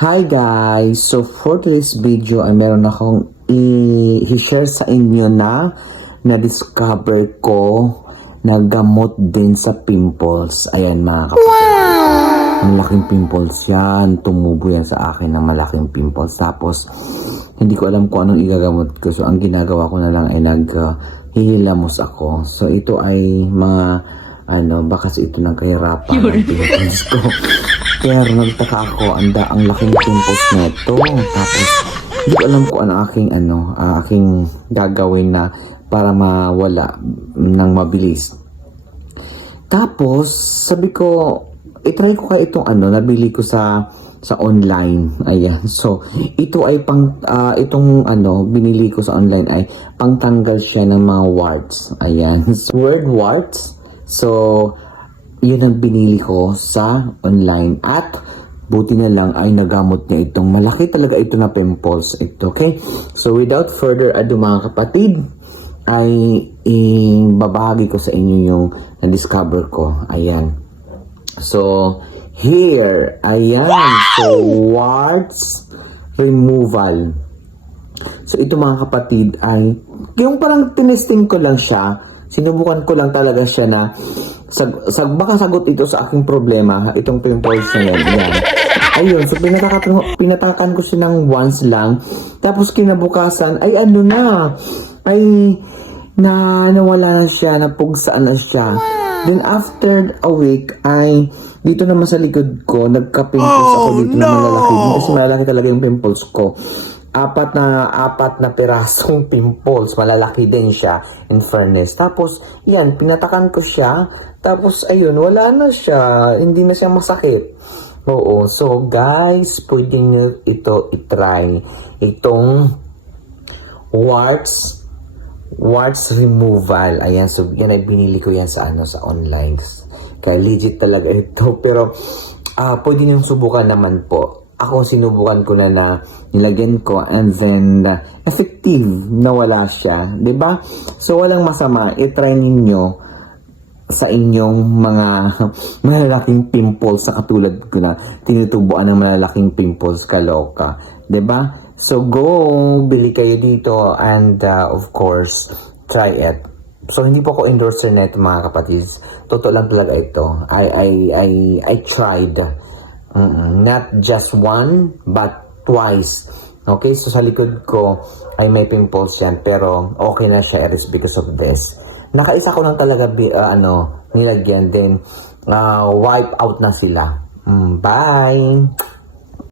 Hi guys! So for today's video ay meron akong i-share sa inyo na na-discover ko na gamot din sa pimples. Ayan mga kapatid. Wow! Ang laking pimples yan. Tumubo yan sa akin ng malaking pimples. Tapos hindi ko alam kung anong igagamot ko. So ang ginagawa ko na lang ay naghihilamos ako. So ito ay mga baka ito ng kahirapan ng pimples ko. Pero nagtaka ako, ang laking pimples nito. Tapos, hindi ko alam kung ano aking gagawin na para mawala ng mabilis. Tapos, sabi ko, itry ko kaya itong nabili ko sa online. Ayan. So, ito ay binili ko sa online ay pangtanggal siya ng mga warts. Ayan. Word warts. So, yun ang binili ko sa online at buti na lang ay nagamot niya itong malaki talaga ito na pimples ito, okay? So without further ado mga kapatid ay babahagi ko sa inyo yung na-discover ko. Ayan. So here, ayan. So warts removal. So ito mga kapatid ay yung parang tinesting ko lang siya. Sinubukan ko lang talaga siya na baka sagot ito sa aking problema, itong pimples na yan. Ayun, so pinatakan ko siya ng once lang. Tapos kinabukasan, ay nawala na siya, napugsaan na siya. Then after a week, ay dito naman sa likod ko, nagka-pimples ako dito na malalaki. Kasi malalaki talaga yung pimples ko. Apat na pirasong pimples. Malalaki din siya, in fairness. Tapos, yan, pinatakan ko siya. Tapos, ayun, wala na siya. Hindi na siya masakit. Oo. So, guys, pwede nyo ito itry. Itong warts removal. Ayan, so, yan ay binili ko yan sa online. Kaya legit talaga ito. Pero, pwede nyo subukan naman po. Ako sinubukan ko na nilagyan ko and then effective na wala siya, 'di ba? So walang masama i-try ninyo sa inyong mga malalaking pimples sa katulad ko na tinutubuan ng malalaking pimples, kaloka, 'di ba? So go, bili kayo dito and of course try it. So hindi po ako endorser nito mga kapatid. Totoo lang talaga ito. I tried. Not just one, but twice. Okay, so sa likod ko ay may pimples yan, pero okay na siya. It is because of this. Nakaisa ko lang talaga nilagyan, then wipe out na sila. Bye!